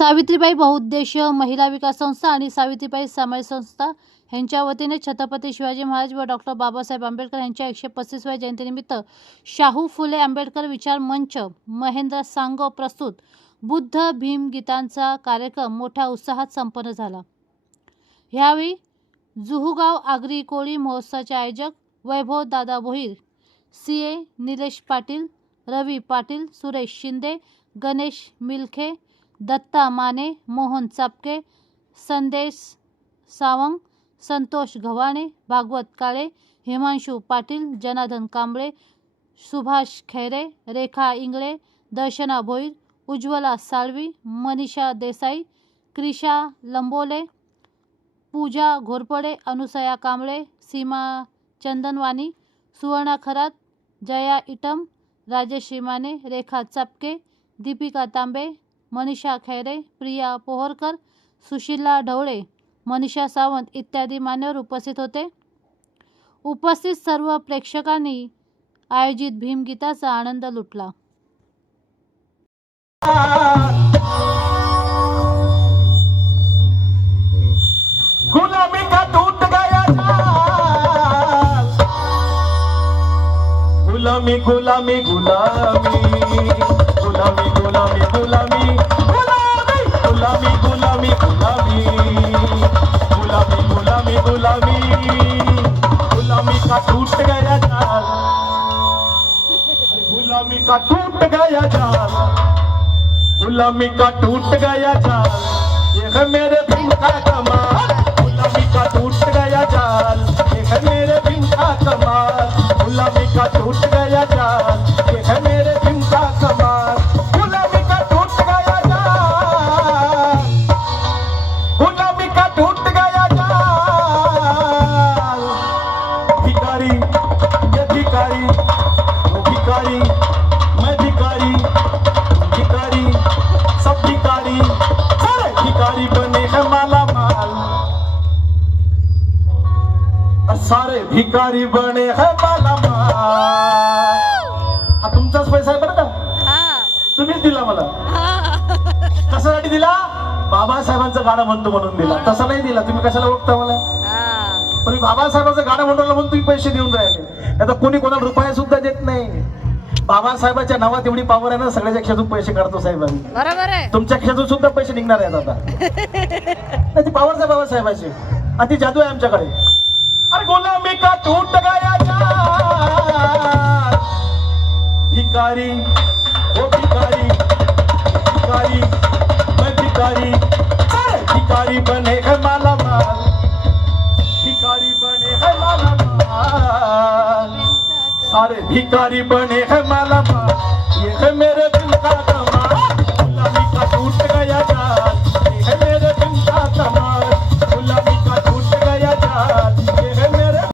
सावित्रीबाई बहुउद्देशीय महिला विकास संस्था आणि सावित्रीबाई सामाजिक संस्था यांच्या वतीने छत्रपती शिवाजी महाराज व डॉक्टर बाबासाहेब आंबेडकर यांच्या 135व्या जयंतीनिमित्त शाहू फुले आंबेडकर विचार मंच महेंद्र सांगो प्रस्तुत बुद्ध भीम गीतांचा कार्यक्रम मोठ्या उत्साहात संपन्न झाला। यावेळी जुहुगाव आगरी कोळी महोत्सवाचे आयोजक वैभव दादा भोईर, सीए निलेश पाटील, रवी पाटील, सुरेश शिंदे, गणेश मिलखे, दत्ता माने, मोहन चापके, संदेश सावंग, संतोष गव्हाणे, भागवत काळे, हिमांशू पाटील, जनार्दन कांबळे, सुभाष खैरे, रेखा इंगळे, दर्शना भोईर, उज्ज्वला साळवी, मनीषा देसाई, क्रिशा लंबोले, पूजा घोरपडे, अनुसया कांबळे, सीमा चंदनवानी, सुवर्णा खरात, जया इटम, राजेश माने, रेखा चापके, दीपिका तांबे, मनीषा खैरे, प्रिया पोहरकर, सुशीला ढवळे, मनीषा सावंत इत्यादी मान्यवर उपस्थित होते। उपस्थित सर्व प्रेक्षकांनी आयोजित भीमगीताचा आनंद लुटला। गुलामी का टूट गया जाल, गुलामी गुलामी गुलामी गुलामी गुलामी गुलामी गुलामी गुलामी गुलामी गुलामी गुलामी गुलामी गुलामी का टूट गया जाल, गुलामी का टूट गया जाल, गुलामी का टूट गया जाल, ये है मेरे भीम का कमाल, गुलामी का टूट गया जाल, ये है मेरे भीम का कमाल, गुलामी का टूट गया जाल, ये है मेरे भीम का कमाल, गुलामी का टूट गया जाल, गुलामी का टूट गया जाल। भिखारी ये भिखारी, वो भिखारी मैं भिखारी, भिखारी सब भिखारी, सारे भिखारी बने हैं माला माल, सारे भिखारी बने हैं माला माल। हा तुमचाच पैसा आहे बरं का, तुम्हीच दिला मला। कशासाठी दिला? बाबासाहेबांचं गाणं म्हणतो म्हणून दिला, तसं नाही दिला। तुम्ही कशाला ओळखता मला? पण बाबासाहेबांचं गाणं म्हणतो म्हणून तुम्ही पैसे देऊन राहिले। आता कोणी कोणाला रुपये सुद्धा देत नाही। बाबासाहेबांच्या नावात एवढी पावर आहे ना, सगळ्याच्या खिशातून पैसे काढतो साहेबांनी। बरोबर आहे, तुमच्या खिशातून सुद्धा पैसे निघणार आहेत आता। ती पावर आहे बाबासाहेबांची आणि ती जादू आहे आमच्याकडे। अरे गुलामी का टूट गया जाल, भिखारी वो भिखारी, भिखारी मैं भिखारी, सारे भिखारी बने हैं माला माल, भिखारी बने हैं माला माल, सारे भिखारी बने हैं माला माल, ये है मेरे दिल का कमाल, गुलामी का टूट गया जाल, ये है मेरे दिल का कमाल, गुलामी का टूट गया जाल, ये है मेरे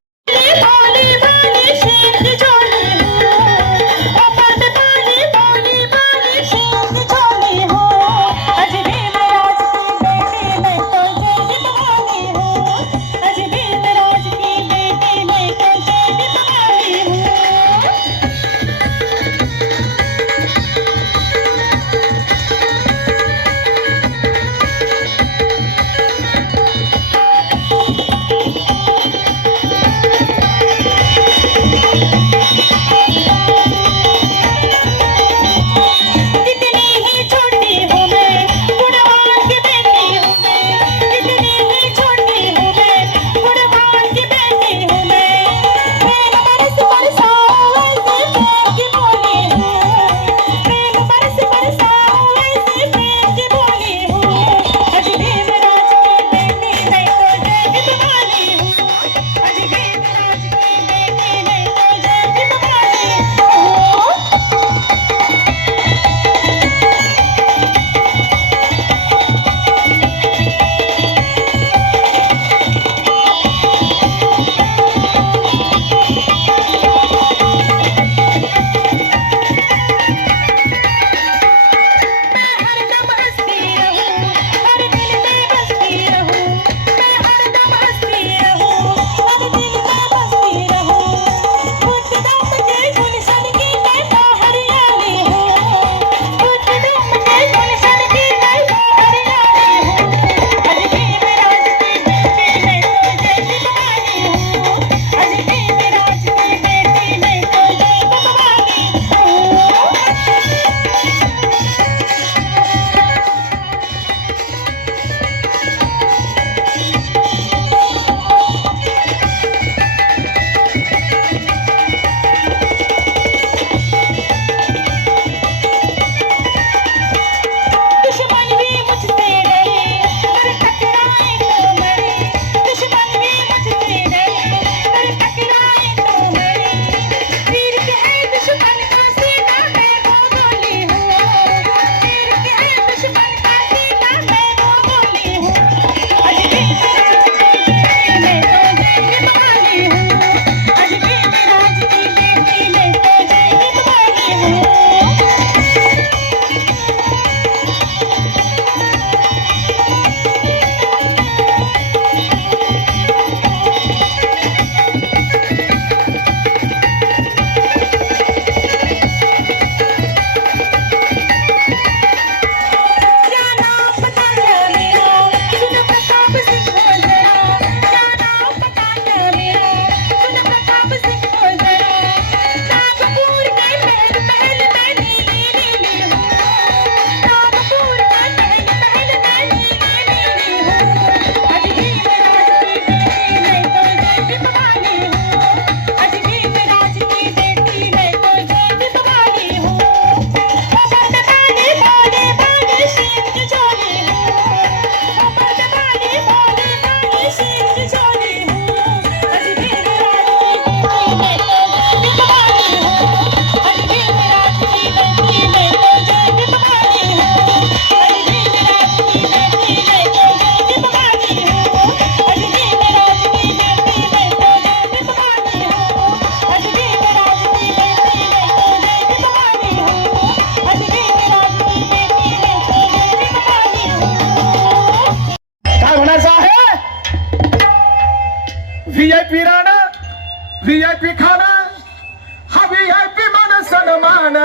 हा VIP मान सन्मान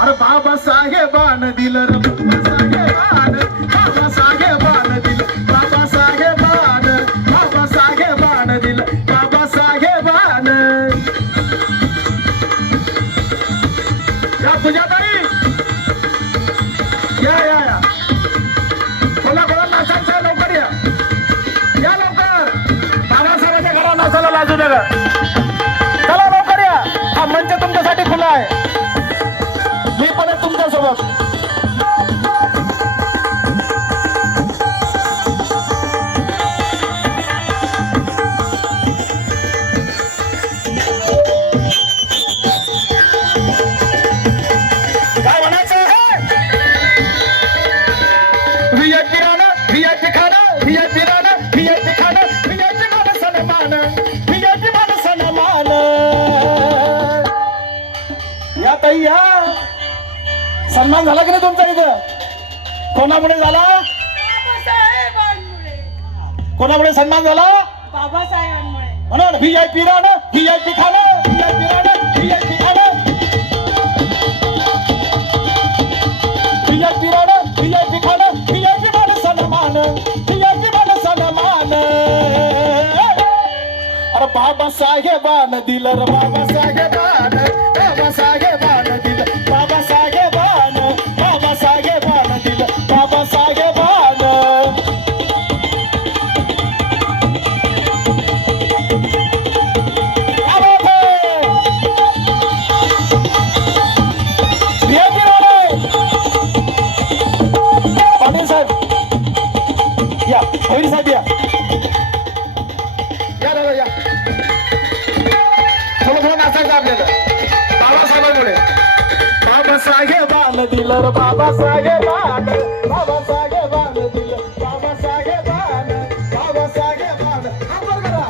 अरे बाबासाहेबान दिलं रे बाबासाहेबान बाबासाहेबान दिलं बाबासाहेबान दिलं बाबासाहेबान या तुझ्या ताई या बोला नाचायचं लवकर या लवकर बाबासाहेबांच्या घरा नाचायला लाजू नका चला लवकर या हा मंच तुमच्यासाठी खुला आहे मी पण आहे तुमच्यासोबत काय म्हणायचं VIP राहणं VIP खाणं VIP राहणं VIP खाणं VIP मान सन्मान VIP मान सन्मान या ताई या सन्मान झाला की नाही तुमचा इथं कोणामुळे झाला कोणामुळे सन्मान झाला बाबासाहेबांमुळे म्हणून VIP राहणं VIP खाणं VIP राहणं VIP खाणं VIP राहणं VIP खाणं VIP मान सन्मान VIP मान सन्मान अरे बाबासाहेबान दिलं रे बाबासाहेबान बाबासाहेबान दिलं बाबासाहेबान बाबासाहेबान दिलं बाबासाहेबान पाटील साहेब या हवीर साहेब या दादा या थोडं नाचायचं आपल्याला बाबासाहेबांमुळे बाबासाहेबान दिलं रे बाबासाहेबान बाबासाहेबान दिलं बाबासाहेबान बाबासाहेबान हा बरं करा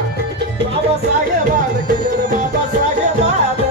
बाबासाहेबान दिलं रे बाबासाहेबान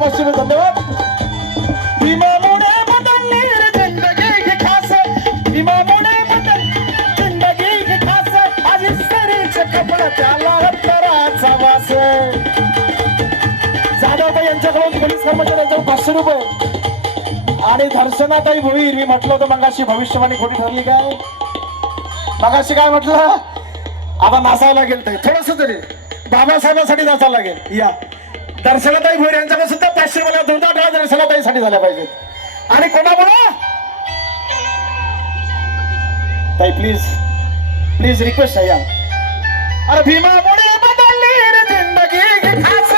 पश्चिम धन्यवाद भीमामुळे बदलली रे जिंदगी की खास भीमामुळे बदलली जिंदगी की खास आज सरीचे कपडे त्याला रत्तराचा वास जाधवताई यांच्याकडून पोलीस कर्मचाऱ्यांचं 500 रुपये आणि दर्शनाताई भोईर मी म्हटलं होतं मगाशी भविष्यवाणी खोटी ठरली काय मगाशी काय म्हटलं आता नाचावं लागेल ताई थोडस तरी बाबासाहेबांसाठी नाचावं लागेल या दर्शनाताई भोईर यांच्याकडे सुद्धा 500 मला 2 वेळा दर्शनाताईसाठी झाल्या पाहिजेत आणि कोणामुळे ताई प्लीज प्लीज रिक्वेस्ट आहे या अरे भीमामुळे बदलली रे जिंदगी की खास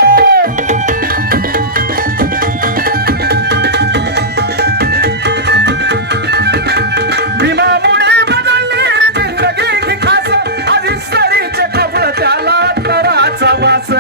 भीमामुळे बदलली रे जिंदगी की खास आज सरीचे कपडे त्याला तराचा वास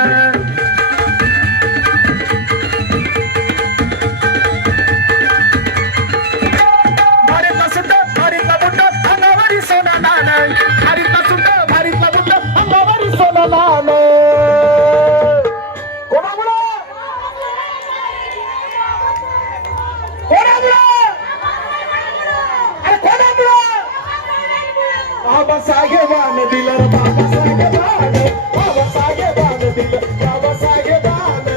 बाबासाहेबान दिलं रे बाबासाहेबान बाबासाहेबान दिलं बाबासाहेबान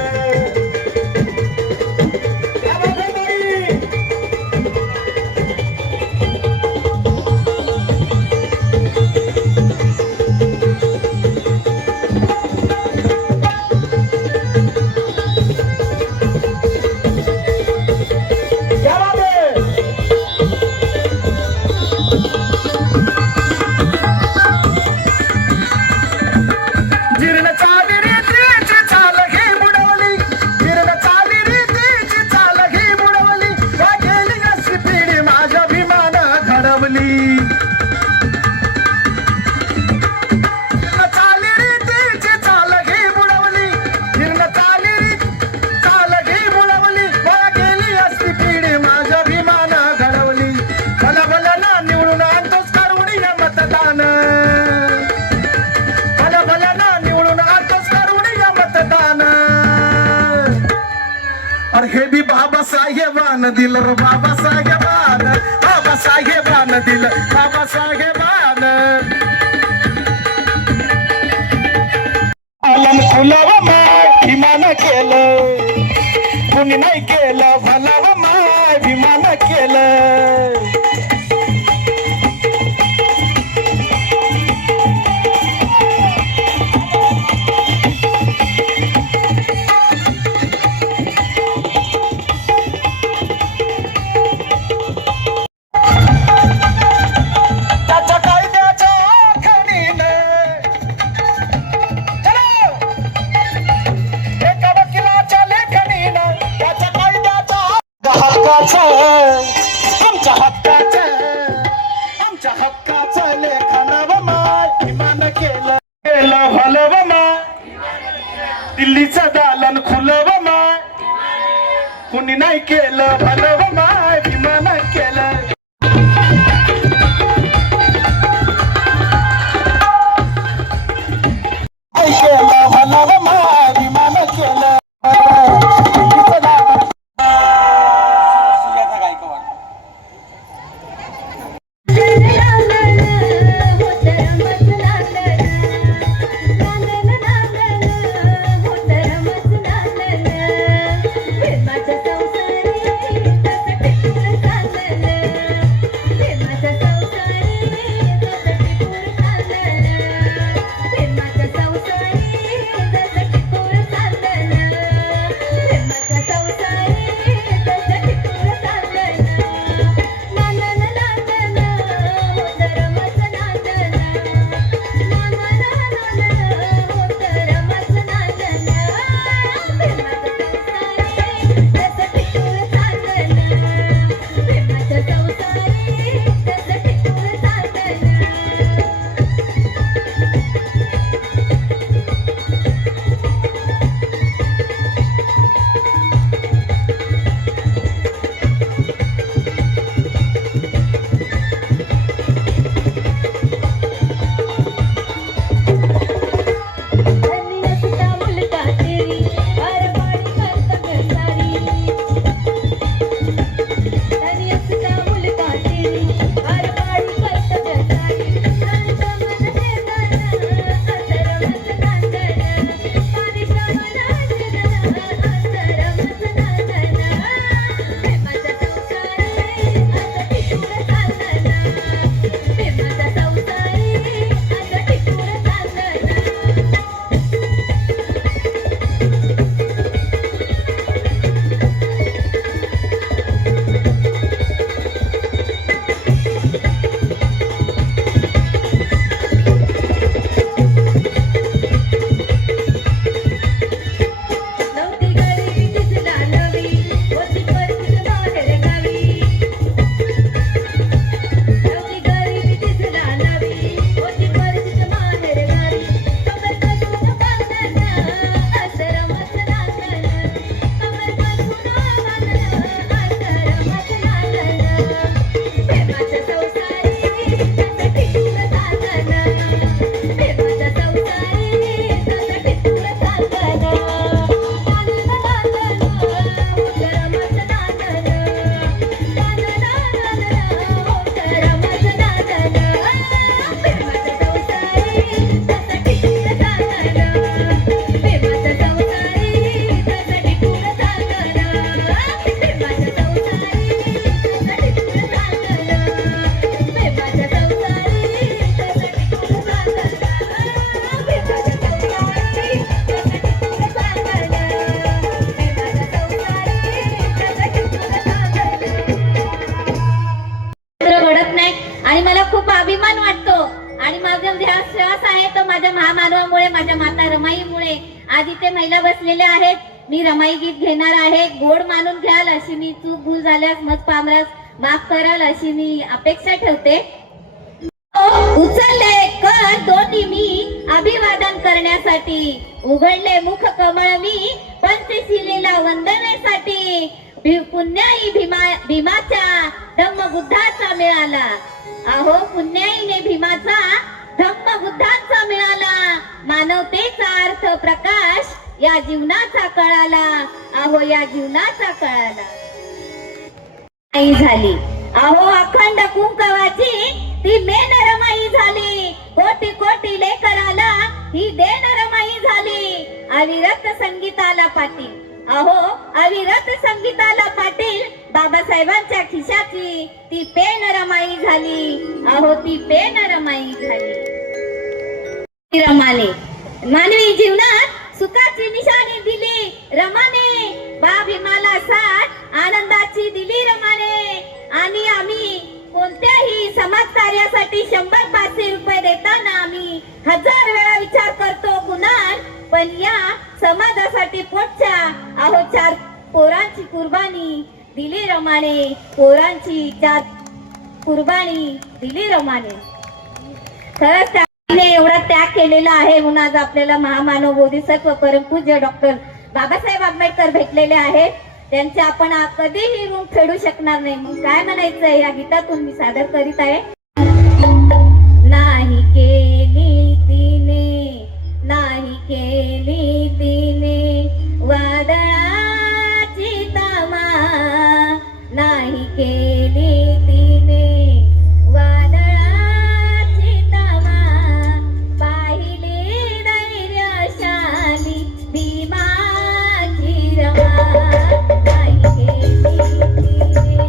बुडवली चाली रे तिची चाल घे बुडवली फिरण चाली चाल घे बुडवली बळा गेली असती पिढी माझ्या भीमाना घडवली भला भला ना निवडून आणतोच काढून या मतदान भला भला ना निवडून आणतोच काढून या मतदान अरे हे बी बाबासाहेबान दिलं रे बाबासाहेबान बाबासाहेबान दिलं बाबासाहेबान आलन फुलाव माय विमान केलं कुणी नाही केलं भलाव माय विमान केलं त्याच्या कायद्याच्या आखणीने एका वकिलाच्या लेखणीनं त्याच्या कायद्याच्या आमच्या हक्काचं लेखनाव माय विमान केलं केलं भलव माय दिल्लीचं दालन खुलव माय कुणी नाही केलं भलव माय विमान केलं केलं भलव माय विमान केलं महामानवामुळे माझ्या माता रमाईमुळे आज इथे महिला बसलेल्या आहेत. मी रमाई गीत घेणार आहे. गोड मानून घ्याल अशी मी चूक भूल झाल्यास मज पामरास माफ कराल अशी मी अपेक्षा ठेवते. उचलले कर दोन्ही मी अभिवादन करण्यासाठी, उघडले मुख कमळ मी पंचशिलेला वंदनेसाठी. पुण्याई भीमाच्या धम्मबुद्धाचा मिळाला, अहो पुण्याईने भीमाचा धम्मबुद्धाचा मिळाला. मानवतेचा अर्थ प्रकाश या जीवनाचा कळाला, अहो या जीवनाचा कळाला. आई झाली, अहो अखंड कुंकवाची ती मेन रमाई झाली. कोटी कोटी लेकराला ही देन रमाई झाली. अविरत संगीताला पाटील, अहो अविरत संगीताला पाटील. बाबासाहेबांच्या खिशाची ती पेन रमाई झाली, अहो ती पेन रमाई झाली. रमाने मानवी जीवनात सुखाची निशाणी दिली रमाने. बा भीमाला साथ आनंदाची दिली रमाने. आणि आम्ही कोणत्याही समाज कार्यासाठी 100-500 रुपये देताना आम्ही 1000 वेळा विचार करतो गुणान, पण या समाजासाठी पोटच्या अहो 4 पोरांची कुर्बानी दिली रमाने. पोरांची 4 कुर्बानी दिली रमाने. खरंच त्याने एवढा त्याग केलेला आहे म्हणून आज आपल्याला महामानव बोधिसत्व परमपूज्य डॉक्टर बाबासाहेब आंबेडकर भेटलेले आहेत. त्यांचे आपण कधीही ऋण फेडू शकणार नाही. मग काय म्हणायचं या गीतातून मी सादर करीत आहे. नाही केली तिने, नाही केली तिने वादळाची तमा, नाही केली तिने वादळाची तमा. पाहिली धैर्यशाली भीमाची रमा, नाही केली तिने.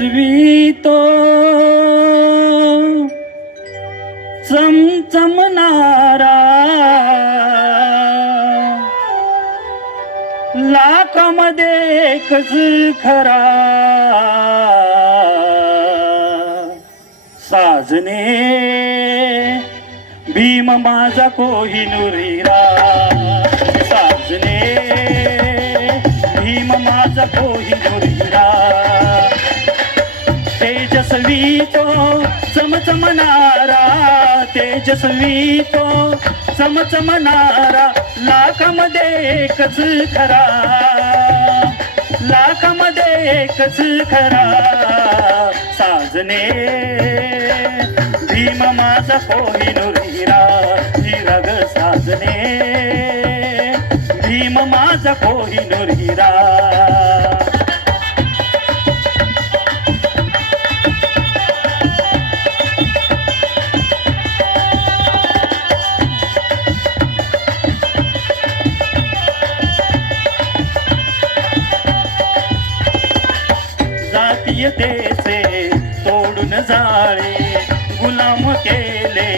तेजस्वी तो चमचमणारा लाखामध्ये एकच खरा साजने भीम माझा कोहिनूर हिरा साजने भीम माझा कोहिनूर हिरा तेजस्वी तो चमचमणारा तेजस्वी तो चमचमणारा लाखामध्ये एकच खरा लाखामध्ये एकच खरा साजने भीम माझा कोहिनूर हिरा हिरा ग साजने भीम माझा कोहिनूर हिरा जातीयतेचे तोडून जाळे गुलाम केले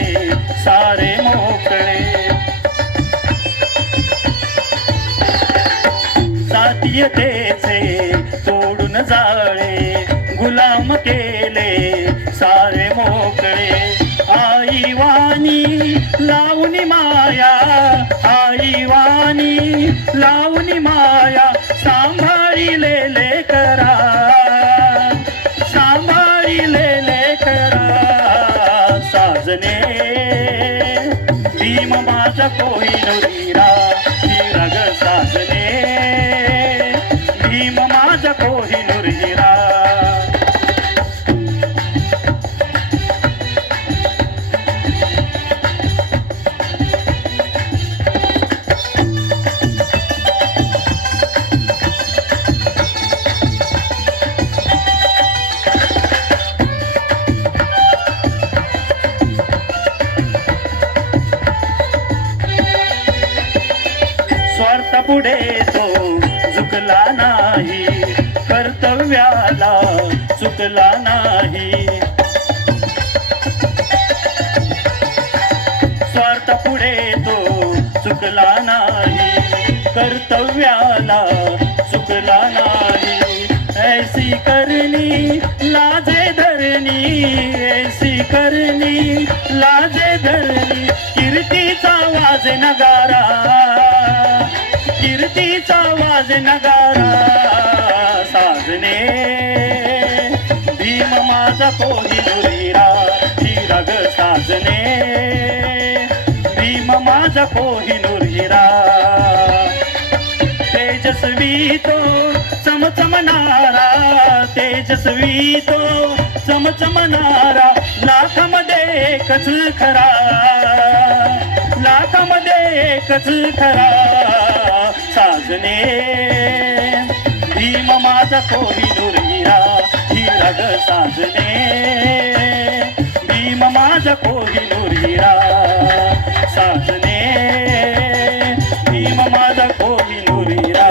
सारे मोकळे जातीयतेचे तोडून जाळे गुलाम केले सारे मोकळे आई वाणी लावणी माया आई वाणी लावणी माया सांभाळिले लेकरा साजने भीम माझा कोहिनूर हिरा हिरा ग साजने भीम माझा कोहिनूर हिरा पुढे तो झुकला नाही कर्तव्याला चुकला नाही स्वार्थ पुढे तो चुकला नाही कर्तव्याला चुकला नाही ऐसी करनी लाजे धरणी ऐसी करनी लाजे धरणी कीर्तीचा वाज नगारा कीर्तीचा वाज नगारा साजने भीम माझा कोहिनूर हिरा हिरा ग साजने भीम माझा कोहिनूर हिरा तेजस्वी तो चमचमणारा तेजस्वी तो चमचमणारा लाखामध्ये एकच खरा लाखामध्ये एकच खरा साजने भीम माझा कोहिनूर हिरा हिरा ग साजने भीम माझा कोहिनूर हिरा साजने भीम माझा कोहिनूर हिरा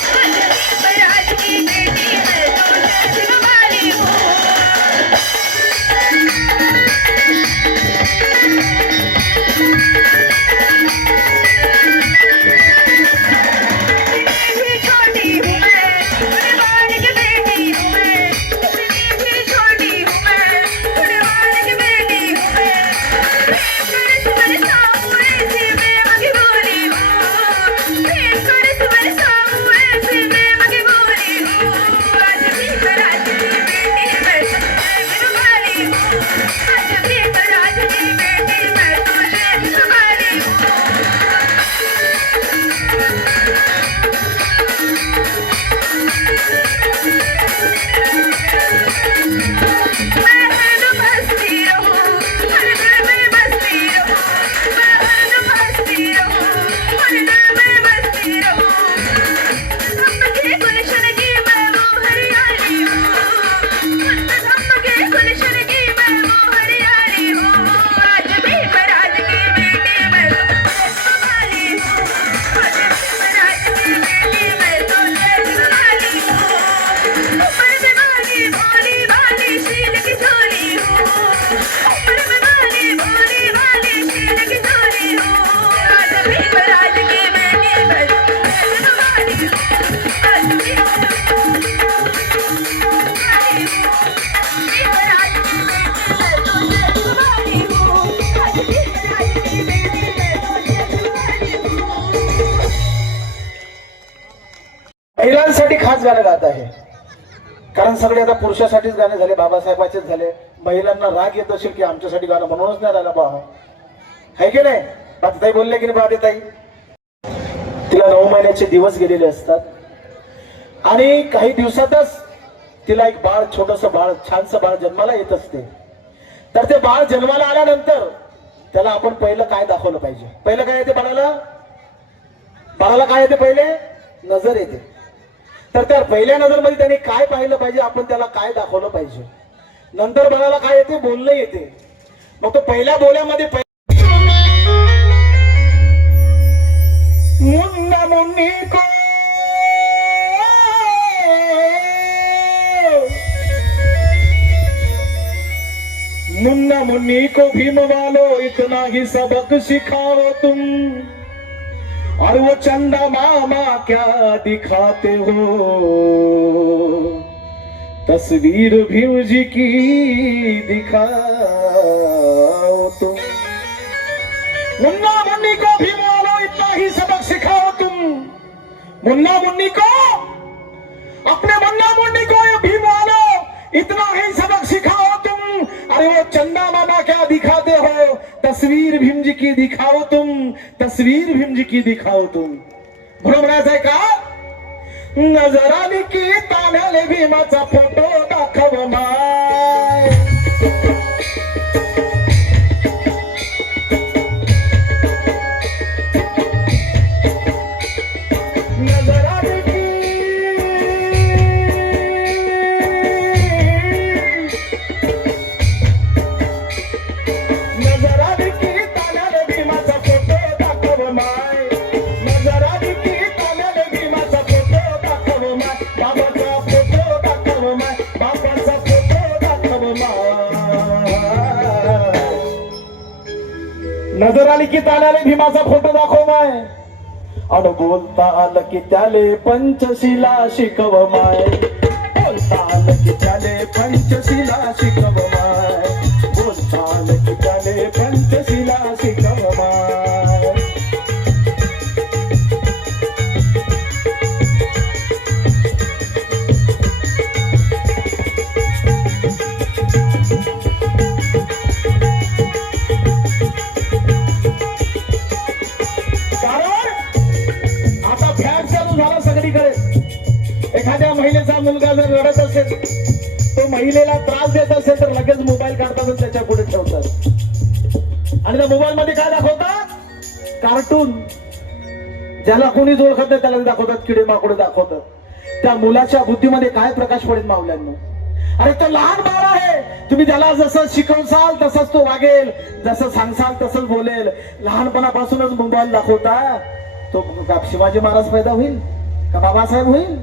आज की बेटी कारण सगळे आता पुरुषासाठीच गाणे झाले, बाबासाहेबाचेच झाले. महिलांना राग येत असेल की आमच्यासाठी गाणं म्हणूनच नाही राहिलं बा, आहे की नाही? ताई बोलले की नाही ताई? तिला 9 महिन्याचे दिवस गेलेले असतात आणि काही दिवसातच तिला एक बाळ, छोटस बाळ, छानसं बाळ जन्माला येत असते. तर ते बाळ जन्माला आल्यानंतर त्याला आपण पहिलं काय दाखवलं पाहिजे? पहिलं काय येते बाळाला? बाळाला काय येते? पहिले नजर येते. तर त्या पहिल्या नजरमध्ये त्याने काय पाहिलं पाहिजे, आपण त्याला काय दाखवलं पाहिजे? नंतर बाळाला काय येते? बोलणं येते. मग तो पहिल्या बोल्यामध्ये मुन्ना मुन्नी को मुन्ना मुन्नी को भीम वालो इतना ही सबक सिखाओ तुम, और वो चंदा मामा क्या दिखाते हो, तस्वीर भीम जी की दिखाओ तुम. मुन्ना मुन्नी को भीम वालो इतना ही सबक सिखाओ तुम, मुन्ना मुन्नी को, अपने मुन्ना मुन्नी को ये भीम वालो इतना ही सबक सिखाओ तुम, अरे वो चंदा मामा क्या दिखाते हो, तस्वीर भीम जी की दिखाओ तुम, तस्वीर भीम जी की दिखाओ तुम. म्हणून म्हणायचंय का? नजर आली की तान्याले भीमाचा फोटो दाखव माय. नजर आली की, नजर आली की तान्याले भीमाचा फोटो दाखव माय. नजर आली की तान्याले भीमाचा फोटो दाखव माय. बाबाचा फोटो दाखव माय, बाबाचा फोटो दाखव माय. नजर आली की तान्याले भीमाचा फोटो दाखव माय. अन बोलता आलं की त्याले पंचशिला शिकव माय. बोलता आलं की त्याले पंचशिला शिकव माय. बोलता आलं की त्याले पंचशिला शिकव माय. एखाद्या महिलेचा मुलगा जर रडत असेल, तो महिलेला त्रास देत असेल, तर लगेच मोबाईल काढतात आणि त्याच्या पुढे ठेवतात. आणि त्या मोबाईल मध्ये काय दाखवतात? कार्टून. ज्याला कोणीच ओळखत नाही त्याला दाखवतात, किडे माकडे दाखवतात. त्या मुलाच्या बुद्धीमध्ये काय प्रकाश पडेल मावल्यांना? अरे तो लहान बाळ आहे, तुम्ही त्याला जसं शिकवसाल तसंच तो वागेल, जसं सांगसाल तसंच बोलेल. लहानपणापासूनच मोबाईल दाखवता, तो का शिवाजी महाराज पैदा होईल का बाबासाहेब होईल?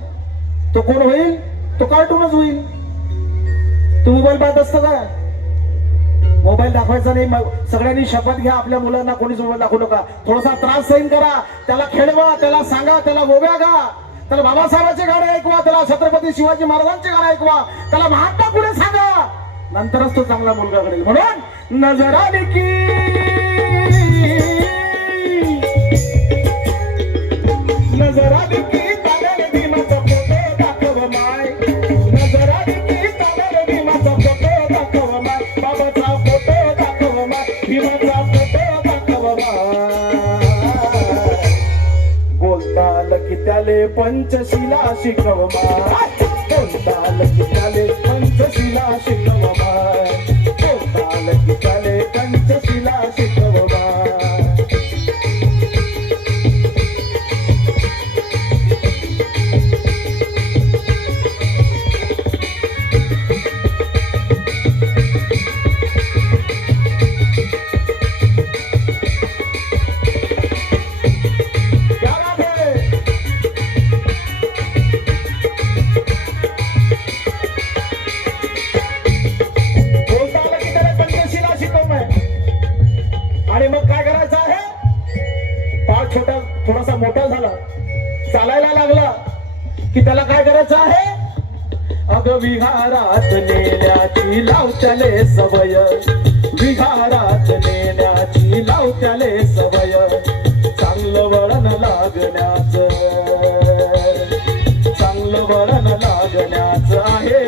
तो कोण होईल? तो कार्टूनच होईल. तू मोबाईल पाहत असतो का? मोबाईल दाखवायचा नाही. सगळ्यांनी शपथ घ्या, आपल्या मुलांना कोणीच मोबाईल दाखवू नका. थोडासा त्रास सहन करा, त्याला खेळवा, त्याला सांगा, त्याला गोव्या गा, त्याला बाबासाहेबांचे गाणे ऐकवा, त्याला छत्रपती शिवाजी महाराजांचे गाणे ऐकवा, त्याला महात्मा पुढे सांगा, नंतरच तो चांगला मुलगा घडेल. म्हणून नजर आली की, नजर आली की तान्याले भीमाचा फोटो दाखव माय. नजर आली की तान्याले भीमाचा फोटो दाखव माय. बाबाचा फोटो दाखव माय, भीमाचा फोटो दाखव माय. बोलता आलं की त्याले पंचशिला शिकव माय. बोलता आलं की त्याले पंचशिला शिकव माय. बोलता आलं की त्याले पंचशिला शिकव माय. आणि मग काय करायचं आहे? बाळ छोटा थोडासा मोठा झाला, चालायला लागला की त्याला काय करायचं आहे? अग विहारात नेण्याची लावत्याले सवय, विहारात नेण्याची लावत्याले सवय, चांगलं वळण लागण्याचं, चांगलं वळण लागण्याचं आहे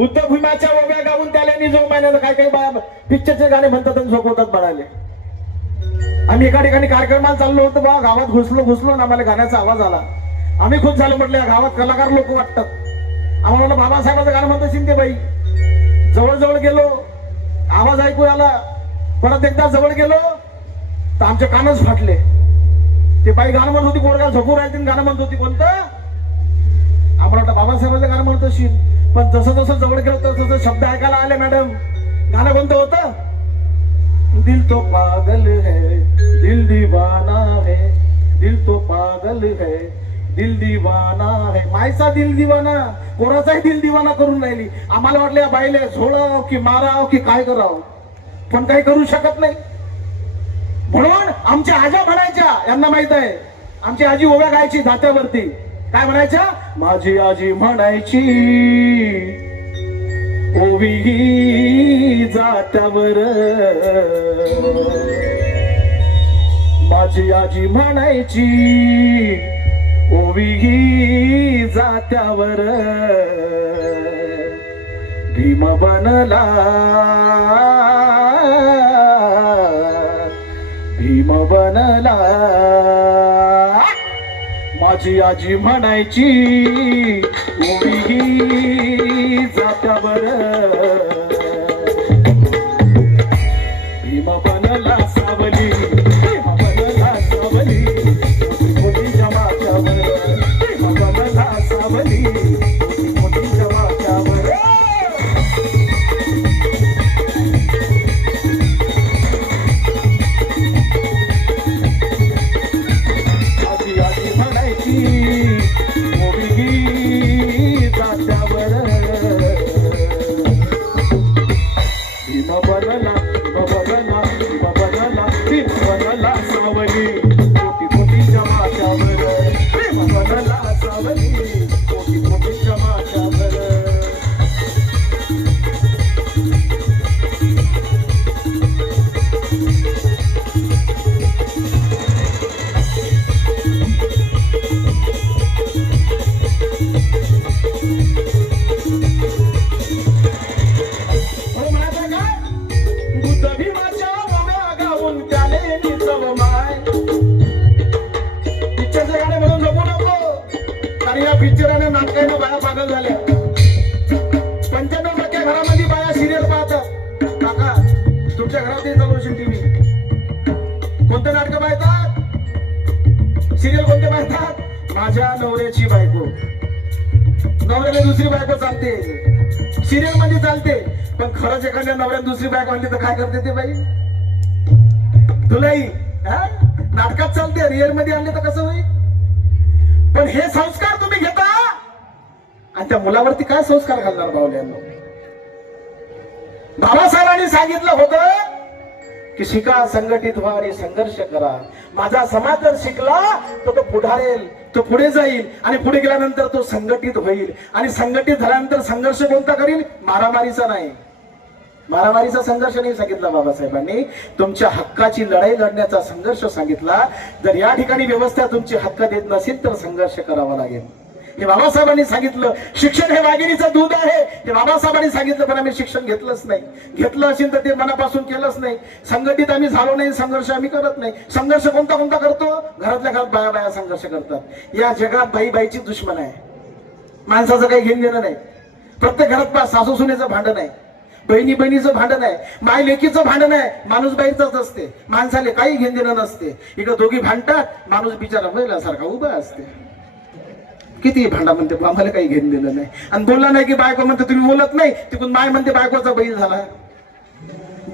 बुद्ध भूम्याच्या ओव्या गाऊन त्याला निजो महिन्यात काय काही पिक्चरचे गाणे म्हणतात आणि झोपवतात बाळाले. आम्ही एका ठिकाणी कार्यक्रमाला चाललो होतो बा, गावात घुसलो ना, आम्हाला गाण्याचा आवाज आला. आम्ही खूप झालं म्हटलं, या गावात कलाकार लोक वाटतात. आम्हाला म्हटलं बाबासाहेबाचं गाणं म्हणत असेल ते बाई. जवळ गेलो, आवाज ऐकू आला. परत एकदा जवळ गेलो तर आमचे कानच फाटले. ते बाई गाणं म्हणत होती, पोरगा झोपून राहते गाणं म्हणत होती. कोणतं? आम्हाला वाटलं बाबासाहेबाचं गाणं म्हणत असेल. पण जसं जवळ गेलो तसं शब्द ऐकायला आले. मॅडम, गाणं कोणतं होतं? दिल तो पागल है दिल दीवाना है, दिल तो पागल है दिल दीवाना है. मायचा दिल दिवाना, कोणाचाही दिल दिवाना करून राहिली. आम्हाला वाटलं या बाईले झोडाव की माराव की काय करावं, पण काही करू शकत नाही. म्हणून आमच्या आजा म्हणायच्या, यांना माहित आहे, आमची आजी ओव्या गायची जात्यावरती. काय म्हणायच्या? माझी आजी म्हणायची ओवी ही जात्यावर, माझी आजी म्हणायची ओवी ही जात्यावर. भीम बनला भीम बनला, माझी आजी म्हणायची ओवी ही जात्यावर. भीम बनला सावली, भीम बनला सावली, मोठी जमात्यावर. भीम बनला सावली, मोठी जमात्यावर. आजी आजी म्हणायची ओवी ही जात्यावर. भीम बनला भीम बनला सावली, मोठी जमात्यावर. भीम बनला सावली, मोठी जमात्यावर. बुद्ध भीमाच्या ओव्या गाऊन त्याने निजव माय. पिक्चरचे गाणे म्हणून झोपू नको, कारण या पिक्चराने नाटकाने बाया पागल झाल्या. 95% घरामध्ये बाया सिरियल पाहतात. काका, तुमच्या घरातही चालू असेल टीव्ही. कोणते नाटक पाहतात? सिरियल कोणते पाहतात? माझ्या नवऱ्याची बायको. नवऱ्याला दुसरी बायको चालते, सिरियल मध्ये चालते. पण खरंच एखाद्या नवऱ्याने दुसरी बायको आणली तर काय करते ते बाई? तुलाही नाटकात चालते, रिअल मध्ये आणले तर कसं होईल? पण हे संस्कार तुम्ही घेता आणि त्या मुलावरती काय संस्कार घालणार बावल्यांना? बाबासाहेबांनी सांगितलं होतं की शिका, संघटित व्हा आणि संघर्ष करा. माझा समाज जर शिकला तर तो पुढारेल, तो पुढे जाईल आणि पुढे गेल्यानंतर तो संघटित होईल. आणि संघटित झाल्यानंतर संघर्ष कोणता करील? मारामारीचा नाही. मारामारीचा संघर्ष नाही सांगितला बाबासाहेबांनी, तुमच्या हक्काची लढाई लढण्याचा संघर्ष सांगितला. जर या ठिकाणी व्यवस्था तुमची हक्क देत नसेल तर संघर्ष करावा लागेल. हे बाबासाहेबांनी सांगितलं. शिक्षण हे वाघिणीचं दूध आहे, हे बाबासाहेबांनी सांगितलं. पण आम्ही शिक्षण घेतलंच नाही. घेतलं असेल तर ते मनापासून केलंच नाही. संघटित आम्ही झालो नाही, संघर्ष आम्ही करत नाही. संघर्ष कोणता करतो? घरातल्या घरात बाया बाया संघर्ष करतात. या जगात बाई बाईची दुश्मन आहे, माणसाचं काही घेणं देणं नाही. प्रत्येक घरात सासू सुनेचं भांडण आहे, बहिणी बहिणीचं भांडण आहे, माय लेकीचं भांडण आहे. माणूस बाईचाच असते, माणसाले काही घेणं देणं नसते. इकडे दोघी भांडतात, माणूस बिचारा बैलासारखा उभा असते. किती भांडा म्हणते, आम्हाला काही घेणं दिलं नाही. आणि बोलला नाही की बायको म्हणते तुम्ही बोलत नाही, तिकडून माय म्हणते बायकोचा बैल झाला.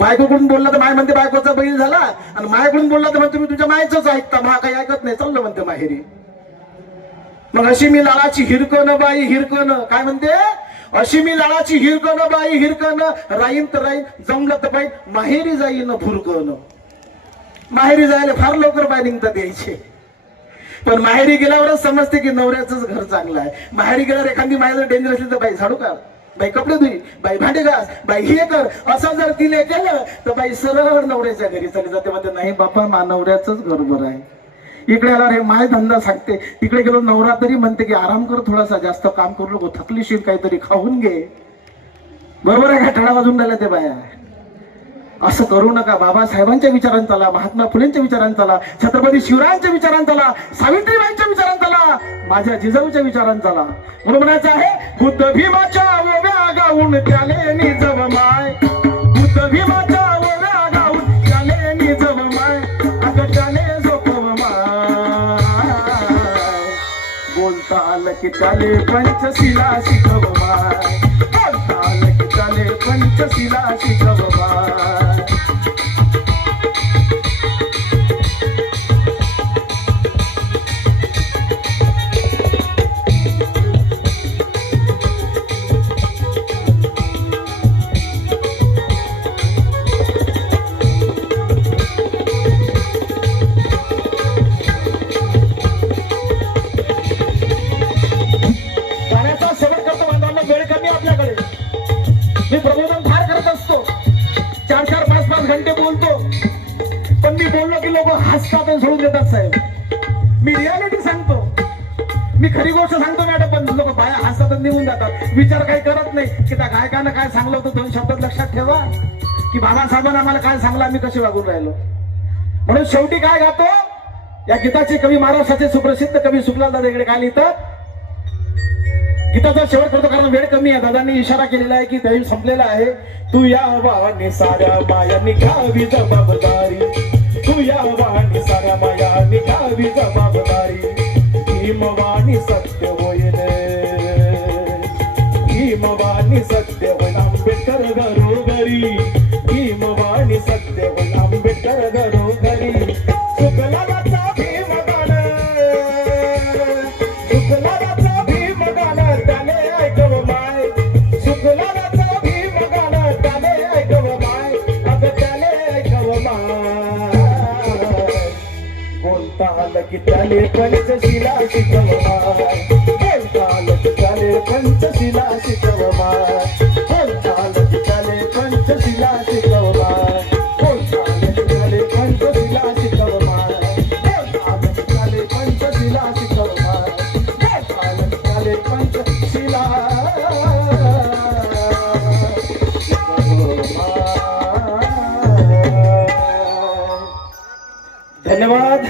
बायकोकडून बोलला तर माय म्हणते बायकोचा बैल झाला, आणि मायकडून बोलला तर तुम्ही तुमच्या मायचंच ऐकता, मा काही ऐकत नाही, चाललं म्हणते माहेरी. मग अशी मी लाळाची हिरकण बाई हिरकण, काय म्हणते? अशी मी लाळाची हिरकण बाई हिरकण, राहीन तर राहीन, जमलं तर बाई माहेरी जाईन भुरकण. माहेरी जायला फार लवकर बाय निघतात यायचे, पण माहेरी गेल्यावरच समजते की नवऱ्याचंच घर चांगलं आहे. माहेरी गेल्यावर एखादी माहेर डेंजर असली तर बाई झाडू काढ, बाई कपडे धुई, बाई भांडे घास, बाई हे कर, असं जर तिने केलं तर बाई सरळ नवऱ्याच्या घरी चालली जाते. म्हणते नाही बापा, मा नवऱ्याचंच घर बरं आहे. इकडे आल्यावर हे माय धंदा सांगते, तिकडे गेलो नवरा तरी म्हणते की आराम कर, थोडासा जास्त काम करू नको, थकलीशील, काहीतरी खाऊन घे. बरोबर आहे का? टाळा वाजून राहिल्या ते बाया. असं करू नका. बाबासाहेबांच्या विचारांत चला, महात्मा फुलेंच्या विचारांत चला, छत्रपती शिवरायांच्या विचारांत चला, सावित्रीबाईंच्या विचारांत चला, माझ्या जिजाऊच्या विचारांत चला. म्हणून म्हणायचं आहे, बुद्ध भीमाच्या ओव्या गाऊन त्याले निजव माय, बुद्ध भीमाच्या ओव्या गाऊन त्याले निजव माय, अगं त्याले झोपव माय, बोलता आलं की त्याले पंचशिला शिकव माय, बोलता आलं की त्याले पंचशिला शिकव माय. गाण्याचा शेवट करतो बांधवांना, वेळ कमी आपल्याकडे. मी प्रबोधन फार करत असतो, 4-4, 5-5 घंटे बोलतो, पण मी बोललो की लोक हसतात आणि सोडून देतात साहेब. मी रियालिटी सांगतो, मी खरी गोष्ट सांगतो मॅडम, पण लोक बाया हसतात आणि निघून जातात. विचार काही करत नाही की त्या गायकानं काय सांगलं होतं. 2 शब्दात लक्षात ठेवा की बाबासाहेबांना आम्हाला काय सांगलं, आम्ही कसे वागून राहिलो. म्हणून शेवटी काय गातो, या गीताचे कवी, महाराष्ट्राचे सुप्रसिद्ध कवी सुखलाल दादा इकडे काय लिहितात, गीताचा शेवट करतो कारण वेळ कमी आहे. दादांनी इशारा केलेला आहे की त्यावेळी संपलेला आहे. तू या वाणी साऱ्या माया निघावी जबाबदारी, तू या वाणी साऱ्या माया निघावी जबाबदारी, भीमवाणी सत्य होईल, भीमवाणी सत्य होईल आंबेडकर घरोघरी, भीमवाणी सत्य होईल आंबेडकर घरोघरी. सुखलालाचा भीमगान, सुखलालाचा भीमगान त्याने ऐकव माय, सुखलालाचा भीमगान त्याने ऐकव माय, अगं त्याने ऐकव माय, बोलता आलं की त्याने पंचशिला शिकव माय, बोलता आलं की त्याने पंचशिला शिकव माय, बोलता आलं की त्याने पंचशिला शिकव माय, बोलता आलं की त्याने पंचशिला शिकव माय, बोलता आलं की त्याने पंचशिला शिकव माय, बोलता आलं की त्याने पंचशिला शिकव माय. धन्यवाद.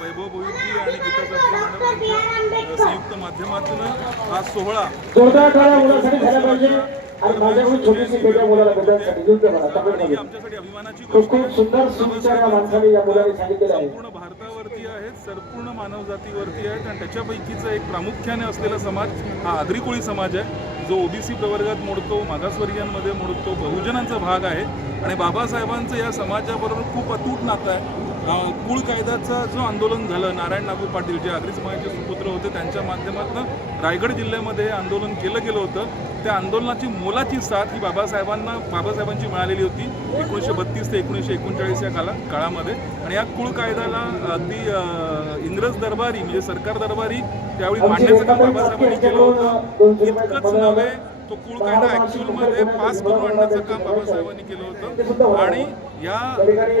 वैभव भोईरजी आणि गीता कदम यांच्या संयुक्त माध्यमातून हा सोहळा जोरदार टाळ्या मुलासाठी झाल्या पाहिजे. आणि माझ्याकडून छोटीशी भेट मुलाला बदलण्यासाठी देऊन द्या मला. ही आमच्यासाठी अभिमानाची खूप गोष्ट खूप आहे. सुंदर सुविचार माणसाने या मुलाने सांगितलेलं आहे. संपूर्ण भारतावरती आहेत, संपूर्ण मानवजातीवरती आहेत आणि त्याच्यापैकीचा एक प्रामुख्याने असलेला समाज हा आगरी कोळी समाज आहे, जो ओबीसी प्रवर्गात मोडतो, मागासवर्गीयांमध्ये मोडतो, बहुजनांचा भाग आहे. आणि बाबासाहेबांचं या समाजाबरोबर खूप अतूट नातं आहे. कुळ कायद्याचा जो आंदोलन झालं, नारायण नागू पाटील जे आगरी समाजाचे सुपुत्र होते त्यांच्या माध्यमातून रायगड जिल्ह्यामध्ये हे आंदोलन केलं गेलं होतं. त्या आंदोलनाची मोलाची साथ ही बाबासाहेबांची मिळालेली होती 1932 ते 1939 या काळामध्ये. आणि या कुळ कायद्याला अगदी इंग्रज दरबारी म्हणजे सरकार दरबारी त्यावेळी मांडण्याचं काम बाबासाहेबांनी केलं होतं. इतकंच नव्हे, तो कुळ कायदा ॲक्च्युअलमध्ये पास करून आणण्याचं काम बाबासाहेबांनी केलं होतं. आणि या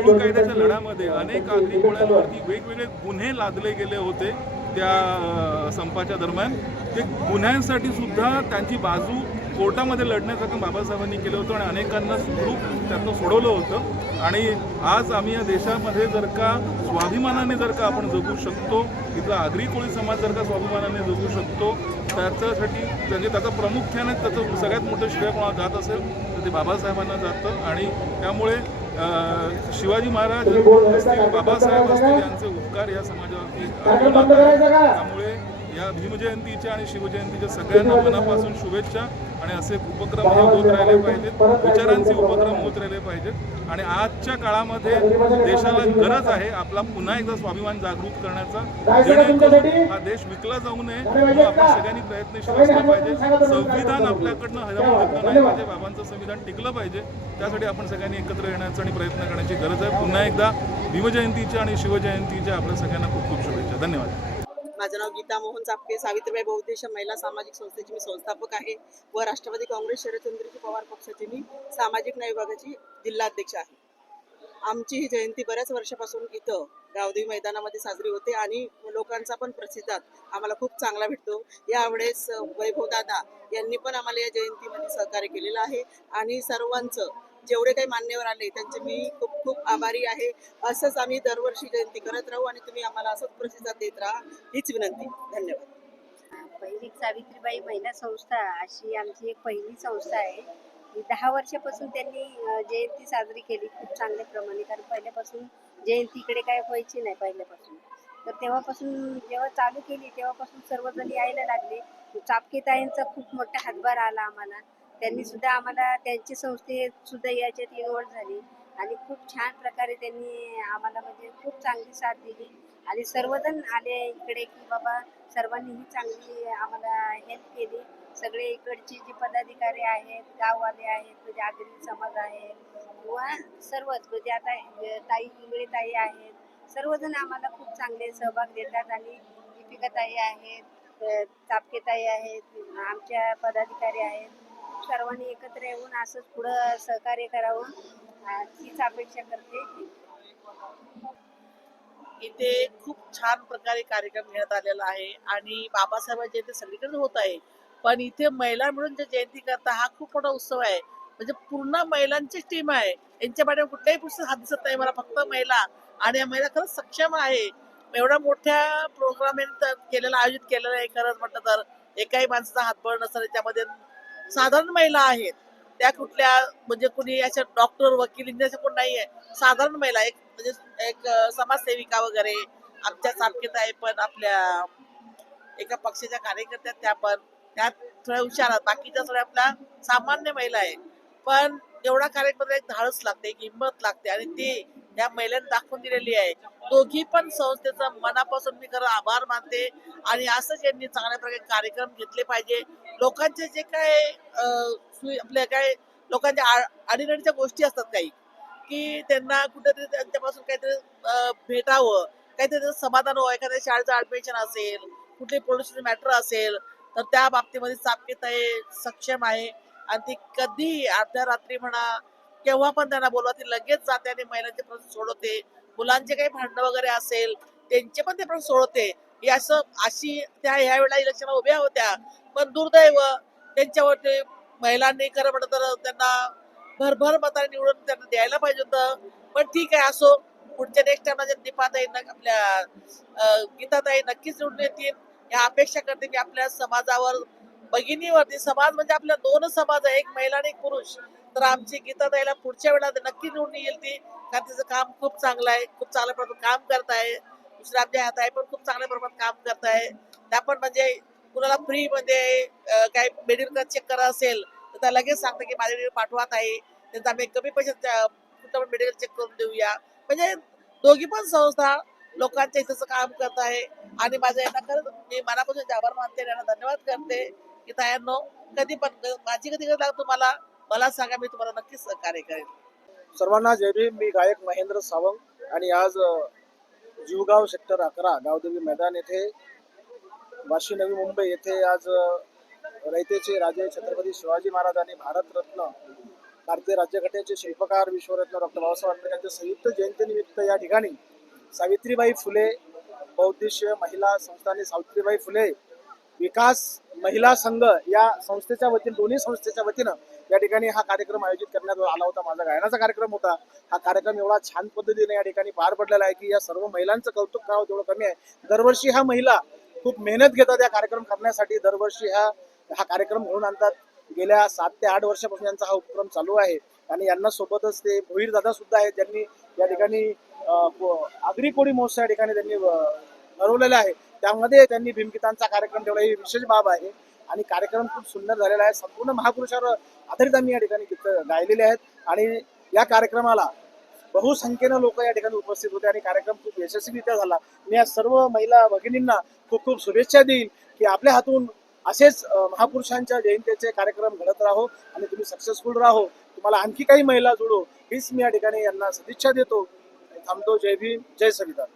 कुळ कायद्याच्या लढ्यामध्ये अनेक आगरी कोळ्यांवरती वेगवेगळे गुन्हे लादले गेले होते त्या संपाच्या दरम्यान. ते गुन्ह्यांसाठी सुद्धा त्यांची बाजू कोर्टामध्ये लढण्याचं काम बाबासाहेबांनी केलं होतं आणि अनेकांना सुखरूप त्यातनं सोडवलं होतं. आणि आज आम्ही या देशामध्ये जर का स्वाभिमानाने जर का आपण जगू शकतो, इथला आगरी कोळी समाज जर का स्वाभिमानाने जगू शकतो, त्याच्यासाठी म्हणजे त्याचा प्रामुख्याने त्याचं सगळ्यात मोठं श्रेय कोणाला जात असेल तर ते बाबासाहेबांना जातं. आणि त्यामुळे शिवाजी महाराज असतील, बाबासाहेब असतील, यांचे उपकार या समाजावरती. त्यामुळे या भीमजयंतीच्या आणि शिवजयंतीच्या सगळ्यांना मनापासून शुभेच्छा. आणि असे उपक्रम हे होत राहिले पाहिजेत, विचारांचे उपक्रम होत राहिले पाहिजेत. आणि आजच्या काळामध्ये देशाला गरज आहे आपला पुन्हा एकदा स्वाभिमान जागृत करण्याचा, जेणेकरून हा देश विकला जाऊ नये म्हणून आपण सगळ्यांनी प्रयत्नशील असलं पाहिजे. संविधान आपल्याकडनं हरवून घेतलं नाही पाहिजे, बाबांचं संविधान टिकलं पाहिजे. त्यासाठी आपण सगळ्यांनी एकत्र येण्याचं आणि प्रयत्न करण्याची गरज आहे. पुन्हा एकदा भीमजयंतीच्या आणि शिवजयंतीच्या आपल्या सगळ्यांना खूप खूप शुभेच्छा. धन्यवाद. माझं नाव गीता मोहन चापके, सावित्रीबाई बहुउद्देशीय महिला सामाजिक संस्थेची मी संस्थापक आहे व राष्ट्रवादी काँग्रेस शरदचंद्रजी पवार पक्षाची मी सामाजिक न्याय विभागाची जिल्हाध्यक्ष आहे. आमची ही जयंती बऱ्याच वर्षापासून इथं गावदेवी मैदानामध्ये साजरी होते आणि लोकांचा पण प्रतिसाद आम्हाला खूप चांगला भेटतो. यावेळेस वैभव दादा यांनी पण आम्हाला या जयंतीमध्ये सहकार्य केलेलं आहे आणि सर्वांचं जेवढे काही मान्यवर आले त्यांचे मी खूप खूप आभारी आहे. असंच आम्ही दरवर्षी जयंती करत राहू आणि तुम्ही आम्हाला असंच प्रतिसाद देत राहा हीच विनंती. धन्यवाद. पहिली सावित्रीबाई महिला संस्था अशी आमची एक पहिली संस्था आहे. 10 वर्षापासून त्यांनी जयंती साजरी केली खूप चांगल्या प्रमाणे, कारण पहिल्यापासून जयंतीकडे काय व्हायची नाही पहिल्यापासून. तर तेव्हापासून जेव्हा चालू केली तेव्हापासून सर्वजण यायला लागले. चापके ताईंचा खूप मोठा हातभार आला आम्हाला. त्यांनी सुद्धा आम्हाला त्यांची संस्थेत सुद्धा याच्यात इन्व्हॉल्व झाली आणि खूप छान प्रकारे त्यांनी आम्हाला म्हणजे खूप चांगली साथ दिली आणि सर्वजण आले इकडे की बाबा सर्वांनी ही चांगली आम्हाला हेल्प केली. सगळे इकडचे जे पदाधिकारी आहेत, गाववाले आहेत, म्हणजे आगरी समाज आहे किंवा सर्वच म्हणजे आता ताई इंगळे ताई आहेत, सर्वजण आम्हाला खूप चांगले सहभाग देतात आणि दीपिका ताई आहेत, चापके ताई आहेत, आमच्या पदाधिकारी आहेत. सर्वांनी एकत्र येऊन असंच पुढं सहकार्य करावं हीच अपेक्षा करते. इथे खूप छान प्रकारे कार्यक्रम घेण्यात आलेला आहे आणि बाबासाहेबांची जयंती सगळीकडे होत आहे, पण इथे महिला मिळून जे जयंती करता हा खूप मोठा उत्सव आहे. म्हणजे पूर्ण महिलांचीच टीम आहे, यांच्या पाठीवर कुठल्याही पुरुष हात दिसत नाही मला, फक्त महिला. आणि या महिला खरंच सक्षम आहे. एवढ्या मोठ्या प्रोग्राम केलेला आयोजित केलेला आहे. खरंच म्हटलं तर एकाही माणसाचा हातबळ नसतं त्यामध्ये. साधारण महिला आहेत त्या, कुठल्या म्हणजे कुणी अशा डॉक्टर वकील इंजिनियर कोण नाही आहे, साधारण महिला. एक म्हणजे एक समाजसेविका वगैरे आमच्या चापकेत आहे, पण आपल्या एका पक्षाच्या कार्यकर्त्या त्या पण त्यात थोड्या हुशार आहेत. बाकीच्या थोड्या आपल्या सामान्य महिला आहे, पण एवढा कार्यक्रम एक धाडस लागते, एक हिंमत लागते आणि ते या महिलांनी दाखवून दिलेली आहे. दोघी पण संस्थेचा मनापासून मी खरं आभार मानते आणि असंच यांनी चांगल्या प्रकारे कार्यक्रम घेतले पाहिजे. लोकांचे जे काय आपल्या काय लोकांच्या अडीनडीच्या गोष्टी असतात काही, की त्यांना कुठेतरी त्यांच्यापासून काहीतरी भेटावं, काहीतरी समाधान व्हावं. एखाद्या शाळेचं ऍडमिशन असेल, कुठली पोलिस मॅटर असेल, तर त्या बाबतीमध्ये चापकेताई सक्षम आहे आणि ती कधी अर्ध्या रात्री म्हणा केव्हा पण त्यांना बोलवा, ती लगेच जाते आणि महिलांचे प्रश्न सोडवते. मुलांचे काही भांडणं वगैरे असेल त्यांचे पण ते प्रश्न सोडवते. अशी त्या ह्या वेळेला इलेक्शनला उभ्या होत्या, पण दुर्दैव त्यांच्यावर ते महिलांनी खरं म्हटलं तर त्यांना भरभर मताने निवडून त्यांना द्यायला पाहिजे होतं. पण ठीक आहे, असो. पुढच्या नेक्स्ट टाइमला दीपाताई आपल्या गीताताई नक्कीच निवडून येतील या अपेक्षा करते मी. आपल्या समाजावर भगिनीवरती, समाज म्हणजे आपल्या 2 समाज आहे, एक महिला आणि एक पुरुष. तर आमची गीताताईला पुढच्या वेळेला नक्की निवडून येईल ती, कारण तिचं काम खूप चांगलं आहे, खूप चांगल्या प्रमाणात काम करत आहे. दुसऱ्या आमच्या हात आहे पण खूप चांगल्या प्रमाणात काम करत आहे. त्या पण म्हणजे कुणाला फ्री म्हणजे काही मेडिकल चेक करा असेल तर त्या लगेच सांगतं की माझ्याकडे पाठवत आहे, त्यांचा आम्ही कमी पैशात कुठं पण मेडिकल चेक करून देऊया. म्हणजे दोघी पण संस्था लोकांच्या हिताचं काम करत आहे आणि माझ्या यांना खरंच मी मनापासून आभार मानते, यांना धन्यवाद करते की तायांनो कधी पण माझी कधी गरज लागतो मला सांगा, मी तुम्हाला नक्कीच सहकार्य करेन. सर्वांना जय भीम. मी गायक महेंद्र सावंत आणि आज जीवगाव सेक्टर 11 गावदेवी मैदान येथे वाशी नवी मुंबई येथे आज रयतेचे राजे छत्रपती शिवाजी महाराज आणि भारतरत्न भारतीय राज्यघटनेचे शिल्पकार विश्वरत्न डॉक्टर बाबासाहेब आंबेडकर यांच्या संयुक्त जयंतीनिमित्त या ठिकाणी सावित्रीबाई फुले बहुउद्देशीय महिला संस्थाने सावित्रीबाई फुले विकास महिला संघ या संस्थेच्या वतीने, दोन्ही संस्थेच्या वतीनं या ठिकाणी हा कार्यक्रम आयोजित करण्यात आला होता. माझा गायनाचा कार्यक्रम होता. हा कार्यक्रम एवढा छान पद्धतीने या ठिकाणी पार पडलेला आहे की या सर्व महिलांचं कौतुक करावं तेवढं कमी आहे. दरवर्षी ह्या महिला खूप मेहनत घेतात या कार्यक्रम करण्यासाठी. दरवर्षी हा कार्यक्रम घेऊन आणतात. गेल्या 7 ते 8 वर्षापासून यांचा हा उपक्रम चालू आहे आणि यांना सोबतच ते भोईर दादा सुद्धा आहेत, ज्यांनी या ठिकाणी आगरी कोळी महोत्सव या ठिकाणी त्यांनी भरवलेला आहे. त्यामध्ये त्यांनी भीमगीतांचा कार्यक्रम ठेवला, ही विशेष बाब आहे. आणि कार्यक्रम खूप सुंदर झालेला आहे. संपूर्ण महापुरुषावर आधारित आम्ही या ठिकाणी गीतं गायलेले आहेत आणि या कार्यक्रमाला बहुसंख्येनं लोक या ठिकाणी उपस्थित होते आणि कार्यक्रम खूप यशस्वीरित्या झाला. मी या सर्व महिला भगिनींना खूप खूप शुभेच्छा देईल की आपल्या हातून असेच महापुरुषांच्या जयंतीचे कार्यक्रम घडत राहो आणि तुम्ही सक्सेसफुल राहो. तुम्हाला आणखी काही महिला जोडो हीच मी या ठिकाणी यांना सदिच्छा देतो. थांबतो. जय भीम, जय संविधान.